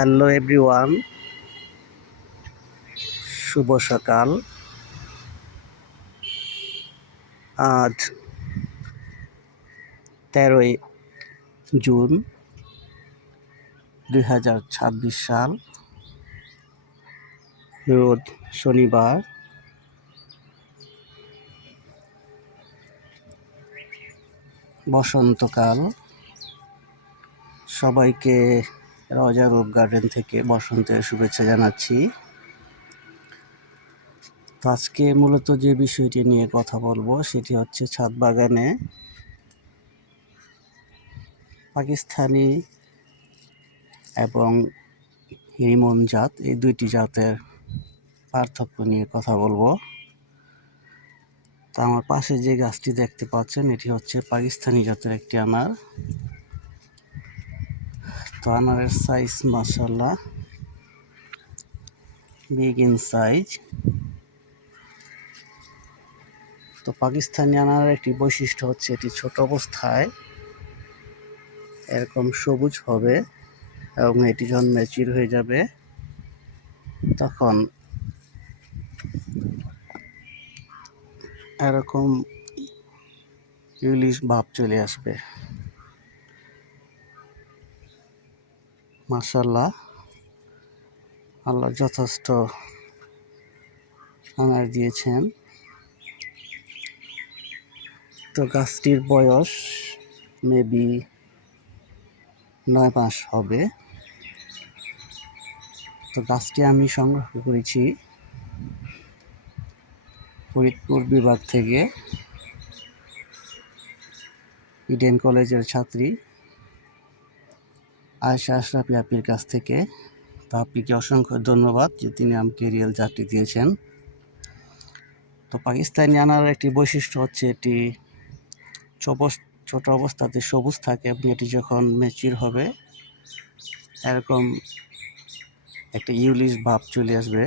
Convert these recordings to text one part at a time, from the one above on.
Hello everyone, শুভ সকাল। আজ 13ই June 2026 সাল, রোজ শনিবার। বসন্তকাল। সবাইকে রজা রূপ গার্ডেন থেকে বসন্তের শুভেচ্ছা জানাচ্ছি। তো আজকে মূলত যে বিষয়টি নিয়ে কথা বলবো সেটি হচ্ছে ছাদ বাগানে পাকিস্তানি এবং রিমন জাত, এই দুইটি জাতের পার্থক্য নিয়ে কথা বলবো। তো আমার পাশে যে গাছটি দেখতে পাচ্ছেন এটি হচ্ছে পাকিস্তানি জাতের একটি আনার। তো আনারের সাইজ মাশাআল্লাহ বিগ ইন সাইজ। তো পাকিস্তানি আনারের একটি বৈশিষ্ট্য হচ্ছে এটি ছোট অবস্থায় এরকম সবুজ হবে এবং এটি যখন ম্যাচিউর হয়ে যাবে তখন এরকম ইউলিশ ভাব চলে আসবে। মাশাআল্লাহ, আল্লাহ যথেষ্ট আনার দিয়েছেন। তো গাছটির বয়স মেবি 9 মাস হবে। তো গাছটি আমি সংগ্রহ করেছি ফরিদপুর বিভাগ থেকে, ইডেন কলেজের ছাত্রী আয়েশা আশরাফি আপির কাছ থেকে। তো আপনিকে অসংখ্য ধন্যবাদ যে তিনি আমাকে রিয়েল জাতটি দিয়েছেন। তো পাকিস্তানি আনার একটি বৈশিষ্ট্য হচ্ছে এটি ছোট অবস্থাতে সবুজ থাকে এবং এটি যখন ম্যাচিউর হবে এরকম একটা ইউলিশ ভাব চলে আসবে।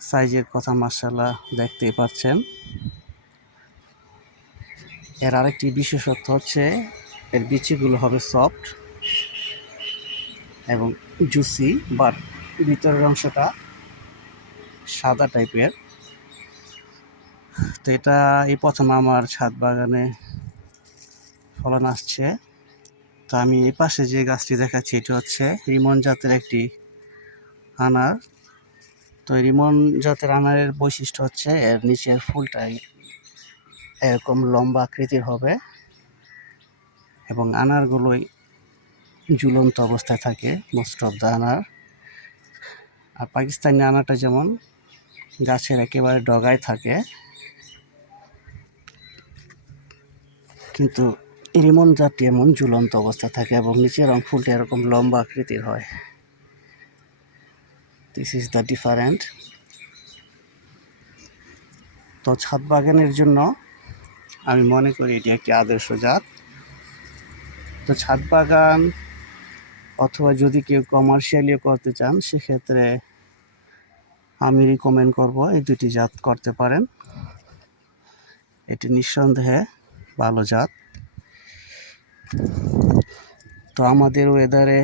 সাইজের কথা মাশাআল্লাহ দেখতেই পাচ্ছেন। এর আরেকটি বিশেষত্ব হচ্ছে এর বিচিগুলো হবে সফট এবং জুসি, বাট ভিতরের অংশটা সাদা টাইপের। তো এটা এই প্রথম আমার ছাদ বাগানে ফলন আসছে। তো আমি এই পাশে যে গাছটি দেখাচ্ছি এটি হচ্ছে রিমন জাতের একটি আনার। তো রিমন জাতের আনারের বৈশিষ্ট্য হচ্ছে এর নিচের ফুলটাই এরকম লম্বা আকৃতির হবে এবং আনারগুলোই ঝুলন্ত অবস্থায় থাকে মোস্ট অফ দ্য আনার। আর পাকিস্তানি আনারটা যেমন গাছের একেবারে ডগায় থাকে, কিন্তু রিমন জাতটি এমন ঝুলন্ত অবস্থা থাকে এবং নিচের ফুলটা এরকম লম্বা আকৃতির হয়। This is the different. তো ছাদ বাগানের জন্য আমি মনে করি এটি একটি আদর্শ জাত। তো ছাদ বাগান অথবা যদি কেউ কমার্শিয়ালিও করতে চান সেক্ষেত্রে আমি রিকমেন্ড করব এই দুটি জাত করতে পারেন। এটি নিঃসন্দেহে ভালো জাত। তো আমাদের ওয়েদারে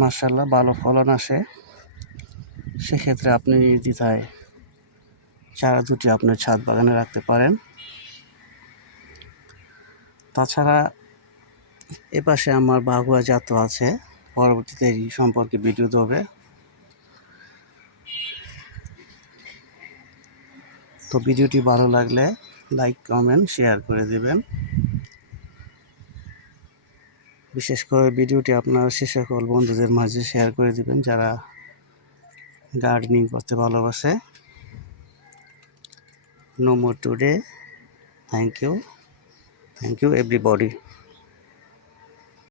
মাশাআল্লাহ ভালো ফলন আসে, সেক্ষেত্রে আপনি নির্দ্বিধায় চারা দুটি আপনার ছাদ বাগানে রাখতে পারেন। তাছাড়া এপাশে আমার বাগুয়া জাতও আছে, পরবর্তীতে এই সম্পর্কে ভিডিও দেবে। তো ভিডিওটি ভালো লাগলে লাইক, কমেন্ট, শেয়ার করে দিবেন। বিশেষ করে ভিডিওটি আপনার সে সকল বন্ধুদের মাঝে শেয়ার করে দিবেন যারা গার্ডেনিং করতে ভালোবাসে। No more today. Thank you everybody.